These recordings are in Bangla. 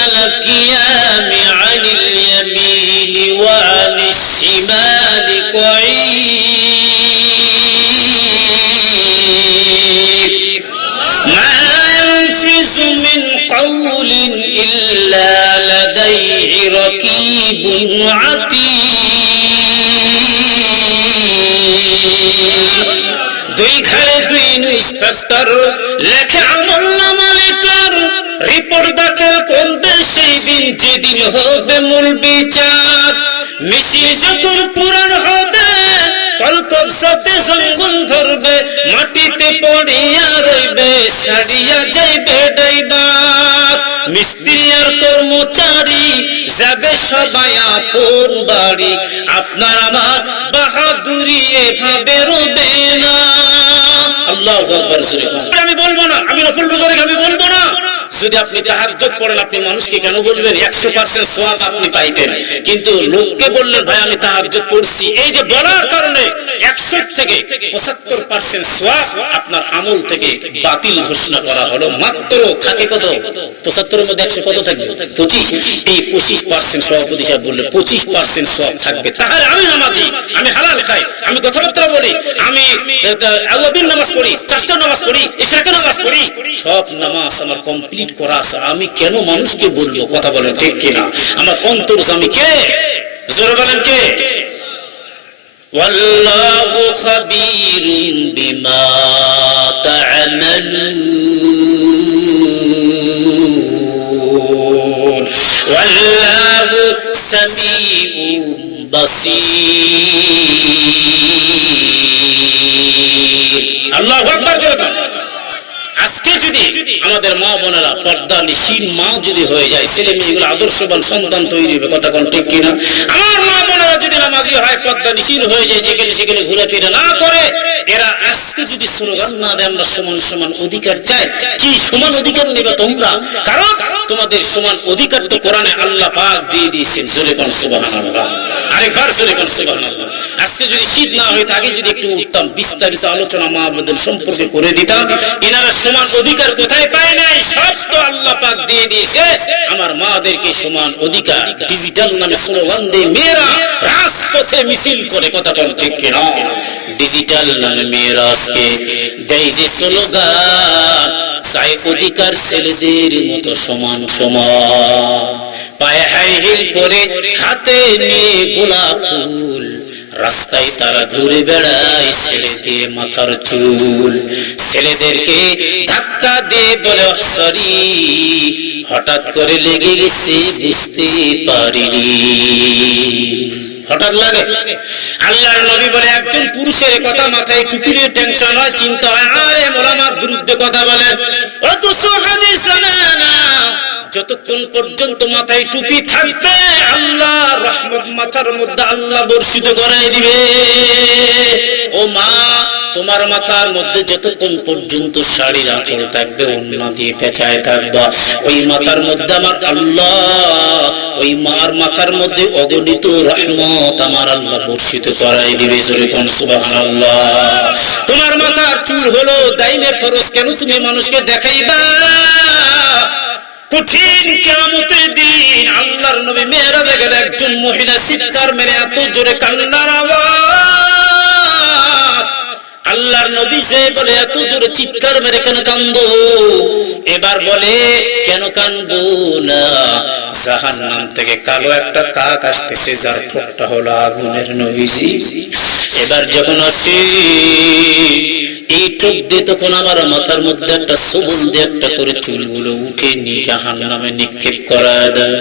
المتلقيان عن اليمين وعن الشمال قعيد ما يلفظ من قول إلا لديه رقيب عتيد দুই ঘরে দুই ইন্সপেক্টর লেখা আমলনামা লেটার রিপোর্ট দাখিল করবে সেই দিন যেদিন হবে মূল বিচার মিছিল যখন পূরণ হবে কলকবসাতে জঙ্গল ধরবে মাটিতে পড়িয়া রইবে ছাড়িয়া যাইবে ড্রাইভার মিস্ত্রি আর কর্মচারী যাবে সবাই আপন বাড়ি আপনার আমার বাহাদুরি এভাবে রবে না আল্লাহু আকবার আমি বলবো না আমি নফল রোজা রেখে আমি বলবো না যদি আপনি তাহাজ্জুদ পড়েন আপনি মানুষকে কেন বলবেন 100% সওয়াব আপনি পাইতেন কিন্তু লোককে বললেন ভাই আমি তাহাজ্জুদ পড়ছি এই যে বলার কারণে 100 থেকে 75% সওয়াব আপনার আমল থেকে বাতিল ঘোষণা করা হলো মাত্র থাকে কত 75 এর মধ্যে 100 কত থাকবে 25 এই 25% সভাপতি সাহেব বললেন 25% সওয়াব থাকবে তাহলে আমি নামাজি আমি হালাল খাই আমি কথাবার্তা বলি আমি আওয়াবিন নামাজ পড়ি চারটা নামাজ পড়ি ইশরাকের নামাজ পড়ি সব নামাজ আমার কমপ্লিট করা আছে আমি কেন মানুষকে বলবো কথা বলেন ঠিক কি না আমার অন্তর্যামী কে জোরে বলেন কে ওয়াল্লাহু খাবীরুম বিমা তা'মালুন ওয়াল্লাহু সামিউম বাসীর আল্লাহু আকবার জোরে আজকে যদি আমাদের মা বোনেরা পর্দানিশীল মা যদি হয়ে যায় ছেলে মেয়েগুলো আদর্শবান সন্তান তৈরি হবে কথা কোন ঠিক কিনা আমার মা বোনেরা যদি নামাজি হয় পর্দানিশীল হয়ে যায় যেখানে সেখানে ঘুরে ফিরে না করে এরা আজকে যদি স্লোগান না দেয় আমরা সমান সমান অধিকার চাই কি সমান অধিকার নেবে তোমরা কারণ তোমাদের সমান অধিকার তো কোরআনে আল্লাহ পাক দিয়ে দিয়েছেন জোরে কোন সুবহানাল্লাহ আরেকবার জোরে কোন সুবহানাল্লাহ আজকে যদি শীত না হয় আগে যদি একটু উঠতাম বিস্তারিত আলোচনা মা বোনদের সম্পর্কে করে দিতাম এনারা সমান অধিকার কোথায় পায় নাই সব তো আল্লাহ পাক দিয়ে দিয়েছে আমার মাদেরকে সমান অধিকার ডিজিটাল নামে স্লোগান দিয়ে মেয়েরা রাজপথে মিছিল করে কথা বল ঠিক কিনা ডিজিটাল নামে মেয়েরা আজকে দেয় যে স্লোগান চাই অধিকার ছেলেদের মতো সমান সমান পায়ে হাই হিল পরে হাতে নিয়ে গোলাপ ফুল রাস্তায় তারা ঘুরে বেড়ায় ছেলে দিয়ে মাথার চুল ছেলেদেরকে ধাক্কা দিয়ে বলে সরি হঠাৎ করে লেগে গেছে বুঝতে পারিনি হঠাৎ লাগে আল্লাহর নবী বলে একজন পুরুষের কথা মাথায় টুপি নিয়ে টেনশন হয় চিন্তা হয় আরে মোলামার বিরুদ্ধে কথা বলে অথচ হাদিস না যতক্ষণ পর্যন্ত মাথায় টুপি থাকবে আল্লাহর রহমত মাথার মধ্যে আল্লাহ বর্ষিত করাই দিবে ও মা তোমার মাথার মধ্যে যতক্ষণ পর্যন্ত শাড়ির আঁচল থাকবে ওড়না দিয়ে পেঁচায় থাকবা ওই মাথার মধ্যে আমার আল্লাহ ওই মার মাথার মধ্যে অগণিত রহমত আমার আল্লাহ বর্ষিত করাই দিবে জোরে কোন সুবহানাল্লাহ তোমার মাথার চুল হলো দাইমে ফরজ কেন তুমি মানুষকে দেখাইবা কঠিন কিয়ামতের দিন আল্লাহর নবী মেরাজে গেলে একজন মহিলা চিৎকার মেরে এত জোরে কান্নার আওয়াজ আল্লাহর নবী সে বলে এত জোরে চিৎকার মেরে কেন কান্দো এবার বলে কেন কান্দো না জাহান্নাম থেকে কালো একটা কাক আসতেছে যার ঠোঁটটা হলো আগুনের নবীজি এবার যখন আসে এই ঠোঁট দিয়ে তখন আমার মাথার মধ্যে একটা সবল দিয়ে একটা করে চুলগুলো উঠে নিয়ে জাহান্নামে নিক্ষেপ করা দেয়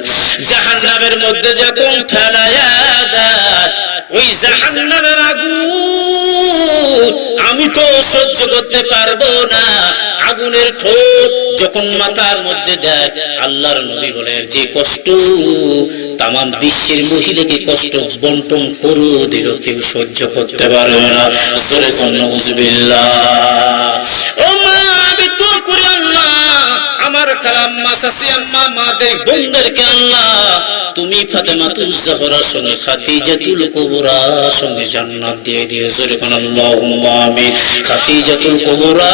জাহান্নামের মধ্যে যখন ফেলায়া দেয় ওই জাহান্নামের আগুন আমি তো সহ্য করতে পারবো না আগুনের ঠোঁট যখন মাথার মধ্যে দেয় আল্লাহর নবী বলেন যে কষ্ট তাম বিশ্বের মহিলাকে কষ্ট বন্টন করে দিল কেউ সহ্য করতে পারবে না জোরে কোন নাউজুবিল্লাহ ও মা আমি তো করে আল্লাহ আমার খালা আম্মা চাচি আম্মা মাদের বোনদেরকে আল্লাহ তুমি ফাতেমাতুজ জাহরার সঙ্গে খাদিজাতুল কুবরার সঙ্গে জান্নাত দিয়ে দিয়েছো যখন আল্লাহুম্মা আমিন। খাদিজাতুল কুবরা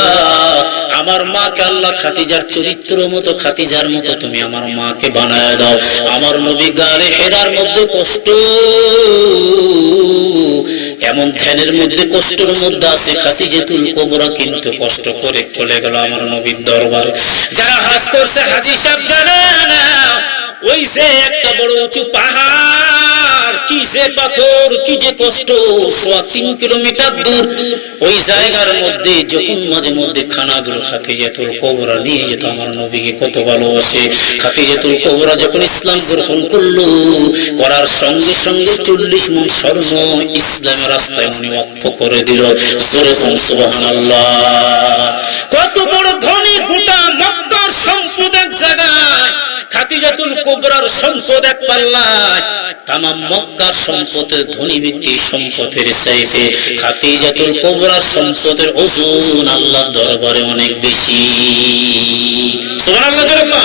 আমার মাকে আল্লাহ খাদিজার চরিত্র মতো খাদিজার মতো তুমি আমার মাকে বানায় দাও। আমার নবী গারে হেরার মধ্যে কষ্ট এমন ধ্যানের মধ্যে কষ্টের মধ্যে আছে খাদিজাতুল কুবরা কিন্তু কষ্ট করে চলে গেল আমার নবীর দরবারে। যারা হজ করছে হাজী সাহেব জানে না ওই যে একটা বড় উঁচু পাহাড় কি যে পাথর কি যে কষ্ট 3 কিলোমিটার দূর ওই জায়গার মধ্যে যখন মাঝে মধ্যে খানাগুলো খাদিজাতুল কুবরা নিয়ে যেত আমার নবীকে কত ভালোবাসে। খাদিজাতুল কুবরা যখন ইসলাম গ্রহণ করলো করার সঙ্গে সঙ্গে 40 মণ স্বর্ণ ইসলামের রাস্তায় উনি ওয়াকফ করে দিল। জোরে বলুন সুবহানাল্লাহ। কত বড় ধনী গোটা মক্কার সম্পদ এক জায়গায় খাদিজাতুল কুবরার সম্পদ এক পাল্লায়। তামাম মক্কার সম্পদের ধনী ব্যক্তির সম্পদের চাইতে খাদিজাতুল কুবরার সম্পদের ওজন আল্লাহর দরবারে অনেক বেশি। সুবহানাল্লাহ।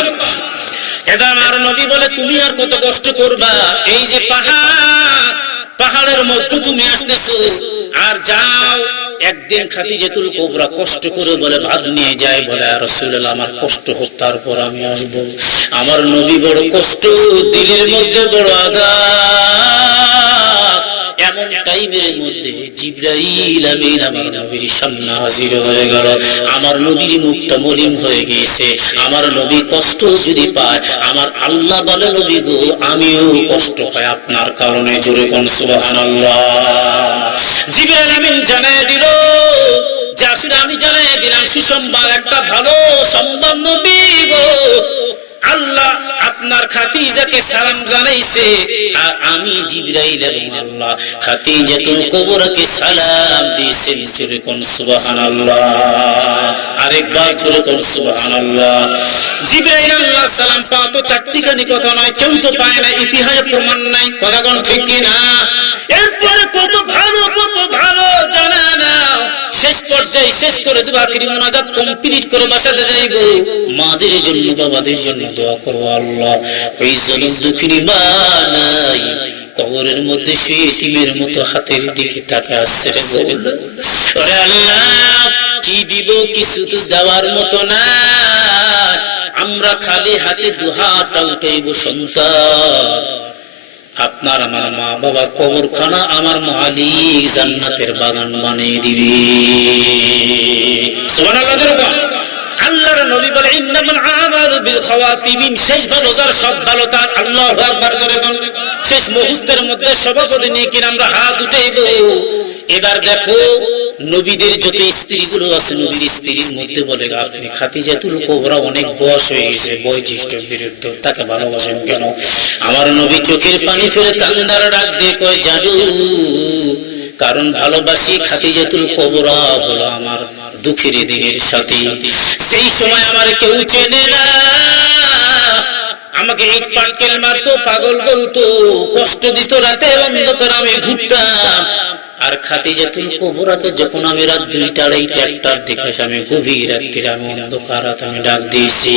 এটা আমার নবী বলে তুমি আর কত কষ্ট করবা, এই যে পাহাড়ের মধ্যে তুমি আসতেছো আর যাও। একদিন খাদিজাতুল কুবরা কষ্ট করে বলে ভাত নিয়ে যায়, বলে রাসূলুল্লাহ আমার কষ্ট হোক তারপর আমি আসব। আমার নবী বড় কষ্ট দিলের মধ্যে বড় আঘাত। এমন টাইমের মধ্যে জিবরাইল আমিন আমার নবীর সামনে হাজির হয়ে গেল। আমার নবীর মুখটা মলিন হয়ে গিয়েছে। আমার নবী কষ্ট যদি পায় আমার আল্লাহ বলে নবী গো আমিও কষ্ট পাই আপনার কারণে। জোরে কোন সুবহানাল্লাহ। জিবরাইল আমিন জানায় দিল যে আসলে আমি জানায় দিলাম সুসংবাদ, একটা ভালো সংবাদ নবী গো আল্লাহ আপনার খাদিজাকে সালাম জানাইছে আর আমি জিবরাইল এবং আল্লাহ খাদিজাতুল কুবরাকে সালাম দিয়েছেন। জোরে কোন সুবহানাল্লাহ। আরেকবার জোরে কোন সুবহানাল্লাহ। জিবরাইল আল্লাহ সালাম পাওয়া তো চারটিখানি কথা নয়, কেউ তো পায় না, ইতিহাসে প্রমাণ নাই, কথা কোন ঠিক কি না? এরপরে কত ভালো জানা না শেষ পর্যায়ে শেষ করে দেব, আখিরি মুনাজাত কমপ্লিট করে বাসাতে যাইব। মাদের জন্য বাবাদের জন্য দোয়া করব আল্লাহ ওই জনম দুঃখিনী মা নাই কবরের মধ্যে শুয়ে এতিমের মতো হাতের দিকে তাকায় আসছে রে বলে ওরে আল্লাহ কি দিব, কিছু তো দেওয়ার মতো না, আমরা খালি হাতে দুহাতটা উঠাইব সন্তান। আপনার আমার মা বাবার কবরখানা আমার মালিক জান্নাতের বাগান বানিয়ে দিবে। সুবহানাল্লাহ। আল্লাহর নবী বলে ইন্নামাল আমালু বিল খাওয়াতিমিন, শেষ ভালো যার সব ভালো তার। আল্লাহু আকবার। জোরে বল। শেষ মুহূর্তের মধ্যে সভাপতি নিয়ে কিনা আমরা হাত উঠাইব। এবার দেখো নবীদের যত স্ত্রীগুলো আছে নবীর স্ত্রীর মধ্যে বলে আপনি খাদিজাতুল কুবরা অনেক বয়স হয়ে গেছে, বয়োজ্যেষ্ঠের বিরুদ্ধে তাকে ভালোবাসেন কেন? আমার নবী চোখের পানি ফেলে কান্দার ডাক দিয়ে কয় জাদু, কারণ ভালোবাসি খাদিজাতুল কুবরা হলো আমার দুঃখের দিনের সাথে। সেই সময় আমার কেউ চেনে না, আমাকে ইট পাটকেল মারতো, পাগল বলতো, কষ্ট দিত, রাতে অন্ধকার আমি ঘুরতাম। আর খাদিজাতুল কুবরাকে যখন আমি রাত 2টা 2:30টার দিকে আমি গভীর রাত্রিরে আমি অন্ধকার রাতে আমি ডাক দিয়েছি,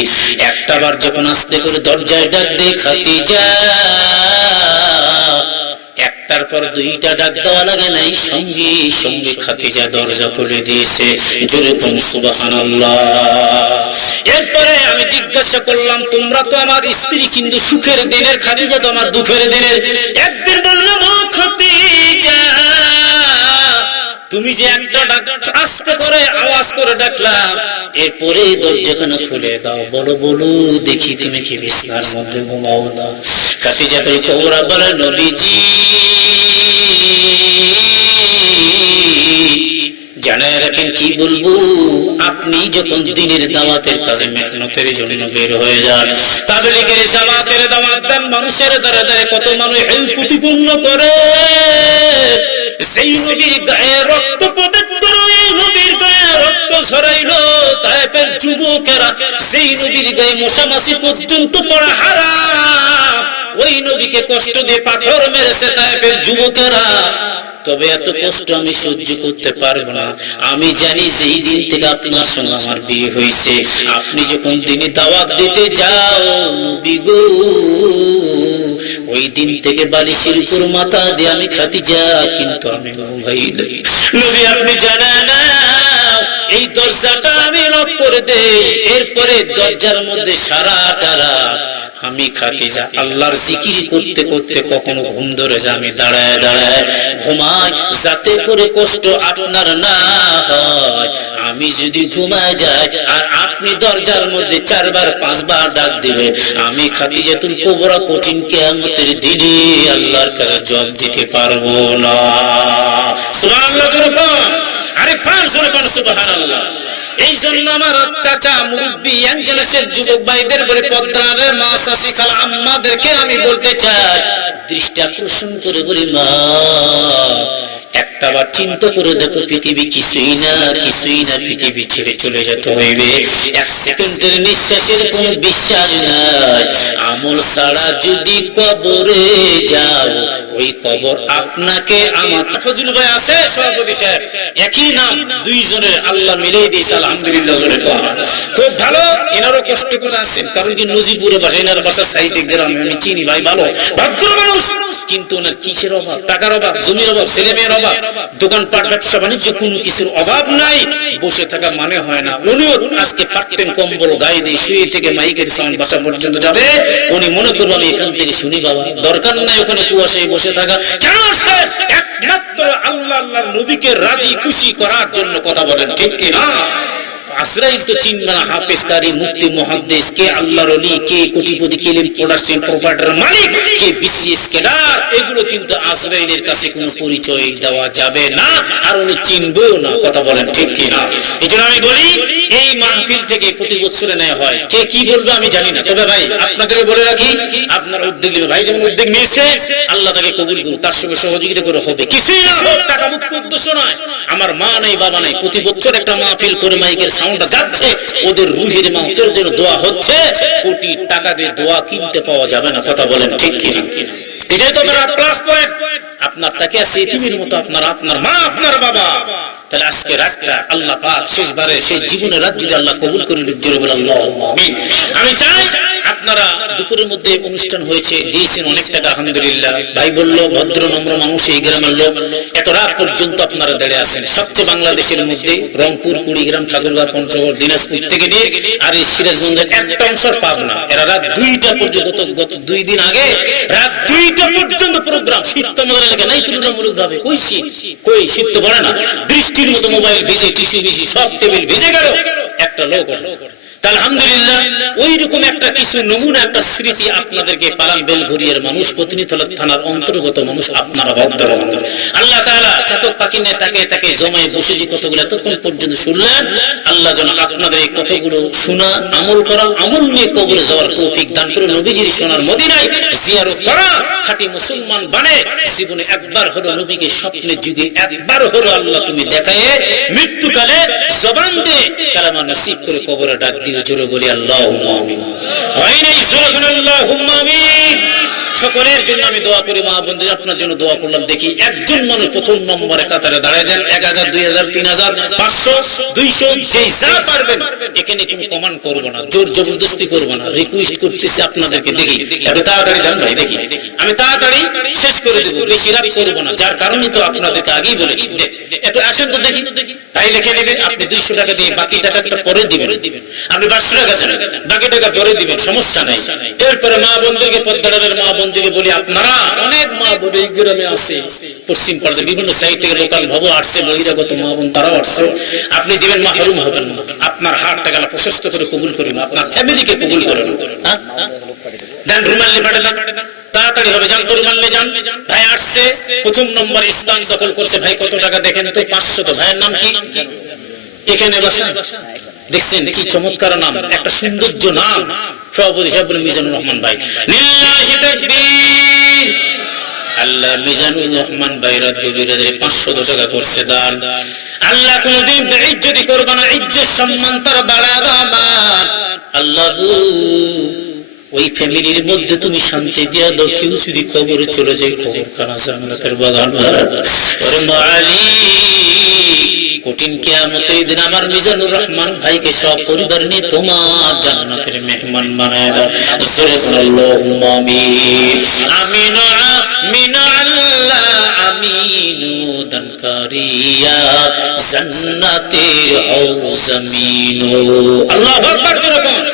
একটা বার যখন আস্তে করে দরজায় ডাক দিয়ে খাদিজা, একটার পর 2টা ডাক দেওয়া লাগে নাই, সঙ্গে সঙ্গে খাদিজা দরজা খুলে দিয়েছে। জোরে কোন সুবহানাল্লাহ। এরপরে আমি জিজ্ঞাসা করলাম তোমরা তো আমার স্ত্রী কিন্তু সুখের দিনের, খাদিজা তো আমার দুঃখের দিনের। একদিন বললাম ও খাদিজা তুমি যে একটা ডাক আস্তে করে আওয়াজ করে ডাকলাম, এরপরে দরজাখানা খুলে দাও, বলো বলো দেখি তুমি কি বিছানার মধ্যে ঘুমাও না? খাদিজাতুল কুবরা বলে নবীজি জানায় রাখেন কি বলবো, আপনি যখন দিনের দাওয়াতের কাজে মেহনতের জন্য বের হয়ে যান, তাবলীগের জামাতের দাওয়াত দেন, মানুষের দ্বারা দ্বারা কত মানুষ হেল প্রতিপন্ন করে, সেই নবীর গায়ে রক্ত পবিত্র, এই নবীর গায়ে রক্ত ঝরাইলো তায়েফের যুবকেরা, সেই নবীর গায়ে মশামাছি পর্যন্ত পড়া হারাম, ওই নবীকে কষ্ট দিয়ে পাথর মেরেছে তায়েফের যুবকেরা। তবে এত কষ্ট আমি সহ্য করতে পারবো না। আমি জানি যে এই দিন থেকে আপনার সঙ্গে আমার বিয়ে হয়েছে, আপনি যখন দিনে দাওয়াত দিতে যাও নবী গো, ওই দিন থেকে বালিশের উপর মাথা দিয়ে আমি খাদিজা কিন্তু আমি ঘুমাই নাই। নবী আপনি জানেন না এই দরজাটা আমি লক করে দেই, এরপরে দরজার মধ্যে সারাটা রাত আমি খাদিজা আল্লাহর জিকির করতে করতে কখনো ঘুম ধরে যায়, আমি দাঁড়ায় দাঁড়ায় ঘুমাই যাতে করে কষ্ট আপনার না হয়। আমি যদি ঘুমায় যাই আর আপনি দরজার মধ্যে 4 বার 5 বার ডাক দিবেন, আমি খাদিজাতুল কুবরা কঠিন কিয়ামতের দিনে আল্লাহর কাছে জবাব দিতে পারবো না। সুবহানাল্লাহ জোরে আরে পাঁচ জোরে কোন সুবহানাল্লাহ। এই জন্য আমার চাচা মুরব্বি ইয়াং জেনারেশন যুবক ভাইদের বলে পদ্মার মা সাসি খালা আম্মাদেরকে আমি বলতে চাই, দৃষ্টি আকর্ষণ করে বলি মা একটাবার চিন্তা করে দেখো পৃথিবী কিছুই না পৃথিবী ছেড়ে চলে যেতে হইবে। 1 সেকেন্ডের নিঃশ্বাসের কোনো বিশ্বাস নাই। আমল ছাড়া যদি কবরে যাও ওই কবর আপনাকে আমাকে। ফজল ভাই আছে সভাপতি সাহেব, একই নাম দুইজনের আল্লাহ মিলিয়ে দিয়েছে আলহামদুলিল্লাহ জোরে কোন। খুব ভালো, এনারও কষ্ট করে আছেন, কারণ কি নজিপুরে বাসা, এনার বাসা সাইডে গ্রামে আমি চিনি ভাই, ভালো ভদ্র মানুষ, কিন্তু ওনার কিসের অভাব? টাকার অভাব, জমির অভাব, ছেলে মেয়ের অভাব, দোকানপাট ব্যবসা বাণিজ্য কোনো কিছুর অভাব নাই। বসে থাকা মানে হয় না। উনিও আজকে পারতেন কম্বল গায়ে দিয়ে শুয়ে থেকে মাইকের সাউন্ড বাসা পর্যন্ত যাবে, উনি মনে করবো আমি এখান থেকে শুনি বাবা, দরকার নাই ওখানে কুয়াশায় বসে থাকা। কেন? একমাত্র আল্লাহ আল্লাহর নবীকে রাজি খুশি করার জন্য কথা বলেন, ঠিক কি না? আজরাইল তো চিনবে না হাফেজ কারি মুফতি মুহাদ্দিস, কে আল্লাহর ওলি, কে কোটিপতি, কে প্রোডাকশন প্রোপাইটার মালিক, কে বিসিএস ক্যাডার, এগুলো কিন্তু আজরাইলের কাছে কোনো পরিচয় দেওয়া যাবে না, আর উনি চিনবেও না। কথা বলেন ঠিক কি না? এজন্য আমি বলি এই মাহফিল থেকে প্রতি বছরে নেওয়া হয়, কে কি বলবে আমি জানি না, তবে ভাই আপনাদেরকে বলে রাখি আপনারা উদ্যোগ নেবেন। ভাই যেমন উদ্যোগ নিয়েছে আল্লাহ তাকে কবুল করুন, তার সঙ্গে সহযোগিতা করে হবে, কিছুই না হোক, টাকা মুখ্য উদ্দেশ্য নয়। আমার মা নাই বাবা নাই, প্রতি বছর একটা মাহফিল করে মাইকের সাউন্ডটা যাচ্ছে, ওদের রুহের মাহফিলের জন্য দোয়া হচ্ছে, কোটি টাকা দিয়ে দোয়া কিনতে পাওয়া যাবে না। কথা বলেন ঠিক কি না? এটাই তো আমার প্লাস পয়েন্ট। আপনার তাকে আছে ইতিমের মতো আপনার মা আপনার বাবা, তাহলে আজকে রাতটা আল্লাহ পাক শেষবারে সেই জীবনের রাত যদি আল্লাহ কবুল করে নিক, জোরে বলেন আল্লাহুম্মা আমিন। আমি চাই আপনারা দুপুরের মধ্যে অনুষ্ঠান হয়েছে, দিয়েছেন অনেক টাকা আলহামদুলিল্লাহ। ভাই বলল ভদ্র নম্র মানুষ, এই গ্রামের লোক, এত রাত পর্যন্ত আপনারা দাঁড়িয়ে আছেন। সবচেয়ে বাংলাদেশের মধ্যে রংপুর, কুড়িগ্রাম, ঠাকুরগাঁও, পঞ্চগড়, দিনাজপুর থেকে নিয়ে আর এই সিরাজগঞ্জের একটা অংশ পাবনা, এরা রাত 2টা পর্যন্ত, গত 2 দিন আগে রাত 2টা পর্যন্ত প্রোগ্রাম। শীত তো আমাদের এলাকা নাই তুলনামূলক ভাবে, কই শীত তো পড়ে না, বৃষ্টির মতো মোবাইল ভিজে, টিস্যু ভিজে, সব টেবিল ভিজে গেল, একটা লোক আলহামদুলিল্লাহ। ওই রকম একটা কিছু নমুনা, একটা স্মৃতি আপনাদেরকে পালাম বেলঘরিয়ার মানুষ, প্রতিনিধি থানার অন্তর্গত মানুষ, আপনারা ভদ্র আল্লাহ তাআলা চাতক পাখি নেয় তাকে জমায় বসে যে কতগুলো এতক্ষণ পর্যন্ত শুনলেন, আল্লাহ যেন আপনাদের এই কথাগুলো শোনা, আমল করা, আমল নিয়ে কবরে যাওয়ার তৌফিক দান করে, নবীজির সোনার মদিনায় জিয়ারত করা, খাঁটি মুসলমান বানে জীবনে একবার হলো নবীকে স্বপ্নের যুগে একবার হলো আল্লাহ তুমি দেখায়, মৃত্যুকালে জবান দিয়ে কালেমা নসিব করে কবরে ডাক দিয়ে জোরে বলি আল্লাহুম্মা আমিন। হয় নাই জোরে বলি আল্লাহুম্মা আমিন। সকলের জন্য আমি দোয়া করি, মা বন্ধু আপনার জন্য দোয়া করলাম। দেখি একজন মানুষ প্রথম নম্বরে কাতারে দাঁড়ায় দেন, 1000 2000 3000 500 200 যেই যা পারবেন। এখানে কোনো কমান্ড করব না, জোর জবরদস্তি করব না, রিকোয়েস্ট করতেছি আপনাদেরকে। দেখি একটু তাড়াতাড়ি দেন ভাই, দেখি আমি তাড়াতাড়ি শেষ করে দেব, বেশি রাত করব না, যার কারণে তো আপনাদেরকে আগেই বলেছি। একটু আসেন তো দেখি, ভাই লিখে নেবেন। আপনি 200 টাকা দিয়ে বাকি টাকাটা পরে দিবেন, আপনি 500 টাকা দেন, বাকি টাকা পরে দিবেন, সমস্যা নাই। এরপরে মা বন্ধুকে, পদ্মারের মা বন্ধুকে বলি, আপনারা অনেক মা বোন এই গ্রামে আছে, পশ্চিম পাড়ে বিভিন্ন সাইড থেকে লোকাল ভাবো আসছে, বহিরাগত মা বোন তারাও আসছে, আপনি দিবেন, মাহরুম হবেন না। আপনার হাত টাকা প্রশস্ত করে কবুল করুন, আপনার ফ্যামিলিকে কবুল করুন। দেন রুমাল পাঠে দেন, তাড়াতাড়ি হবে, যান তো রুমাল যান। ভাই আসছে, প্রথম নম্বর স্থান দখল করছে। ভাই কত টাকা দেখেন তো? 500। তো ভাইয়ের নাম কি? এখানে বাসা দেখছেন কি চমৎকার নাম, একটা সৌন্দর্য নাম। সভাপতি সাহেব বলেন মিজানুর রহমান ভাই। লিল্লাহি তাকবীর। আল্লাহ মিজানুর রহমান ভাই রাত গভীরে 500 টাকা করছে দান। আল্লাহ কোনদিন বেইজ্জতি করবে না, ইজ্জত সম্মান তার বাড়া দাও। আল্লাহ গো ওই ওই ফ্যামিলির মধ্যে তুমি শান্তি দিয়া দাও। কেউ যদি কবরে চলে যায়, কবর খানা জান্নাতের বাগান। ওরে মালিক, কঠিন কিয়ামতের দিন আমার মিজানুর রহমান ভাইকে সব পরিবার নিয়ে তোমার জান্নাতের মেহমান বানায় দাও। জোরে বলো আল্লাহুম্মা আমিন। আমিন আমিন আল্লাহ আমিন দানকারিয়া জান্নাতের ও জমিন। আল্লাহু আকবার। জোরে বলুন।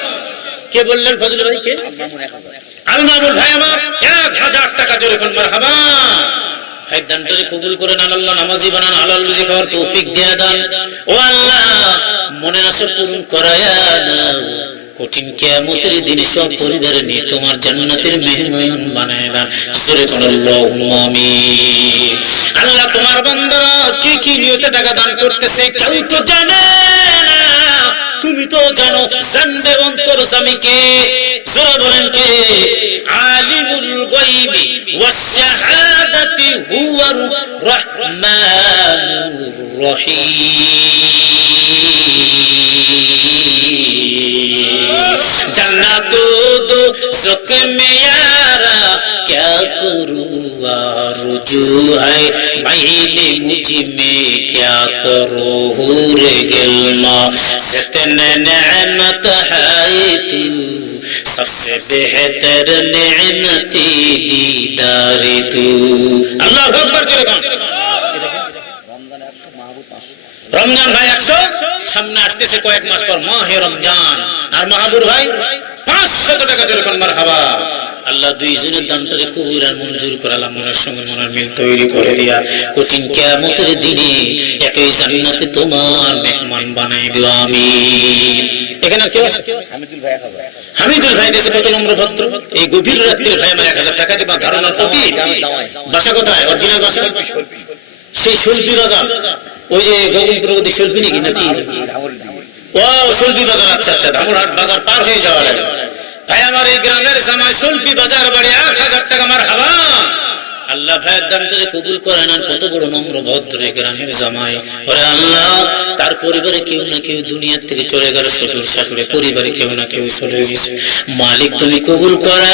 কে বললেন? ফজল ভাই। কে? আল মামুন ভাই আমার 1000 টাকা। জোরে বলুন মারহাবা। ভাই দানটারে কবুল করে নেন আল্লাহ, নামাজি বানান, হালাল রুজি খাওয়ার তৌফিক দিয়ে দেন। ও আল্লাহ, মনের আশা পূরণ করায়া দাও। কঠিন কিয়ামতের দিনে সব পরিবার নিয়ে তোমার জান্নাতের মেহমান বানায় দাও। জোরে বলুন আল্লাহুম্মা আমিন। আল্লাহ, তোমার বান্দারা কি কি নিয়তে টাকা দান করতেছে কেউ তো জানে না, তুমি তো জানো। জানবে অন্তরজামি কে? জোরে বলেন কে? আলিমুল গায়বি ওয়াস শাহাদাতি হুয়ার রহমানুর রহিম। जन्नत दो ज़ुक में यारा क्या करूँ आरज़ू है मैंने मुझ में क्या करो हुरे गिल्मा जितने नेमत है तू सबसे बेहतर नेमती दीदार तू। अल्लाह अकबर। রমজান ভাই 100 সামনে আসতেছে কয়েক মাস পর মাহে রমজান। আর মাহবুব ভাই 500 টাকা। যেরকম মারহাবা। আল্লাহ দুইজনের দানটারে কবুল আর মঞ্জুর করালাম, মনের সঙ্গে মনের মিল তৈরি করে দিয়া কঠিন কিয়ামতের দিনে একই জান্নাতে তোমার মেহমান বানাই দিও আমিন। এখানে আর কেউ আছে? হামিদুল ভাই দেশে কত নম্র ভদ্র। এই গভীর রাত্রে ভাই আমার 1000 টাকা দিবা ধারণার প্রতি। বাসা কোথায়? অরিজিনাল বাসা সেই শৈলপি বাজার, ওই যে গোবিন্দপুর ওদিকে শৈলপি নাকি? ও শৈলপি বাজার। আচ্ছা আচ্ছা, ধামুরহাট বাজার পার হয়ে যাওয়া লাগে। ভাই আমার এই গ্রামের জামাই শৈলপি বাজার বাড়ি 1000 টাকা মারহাবা। আল্লাহ ভাইয়ের দানটারে কবুল করে নেন। কত বড় নম্র ভদ্র গ্রামের জামাই। ওরে আল্লাহ, তার পরিবারে কেউ না কেউ দুনিয়ার থেকে চলে গেল, শ্বশুর শাশুড়ি পরিবারে কেউ না কেউ চলে গেছে। মালিক তুমি কবুল করে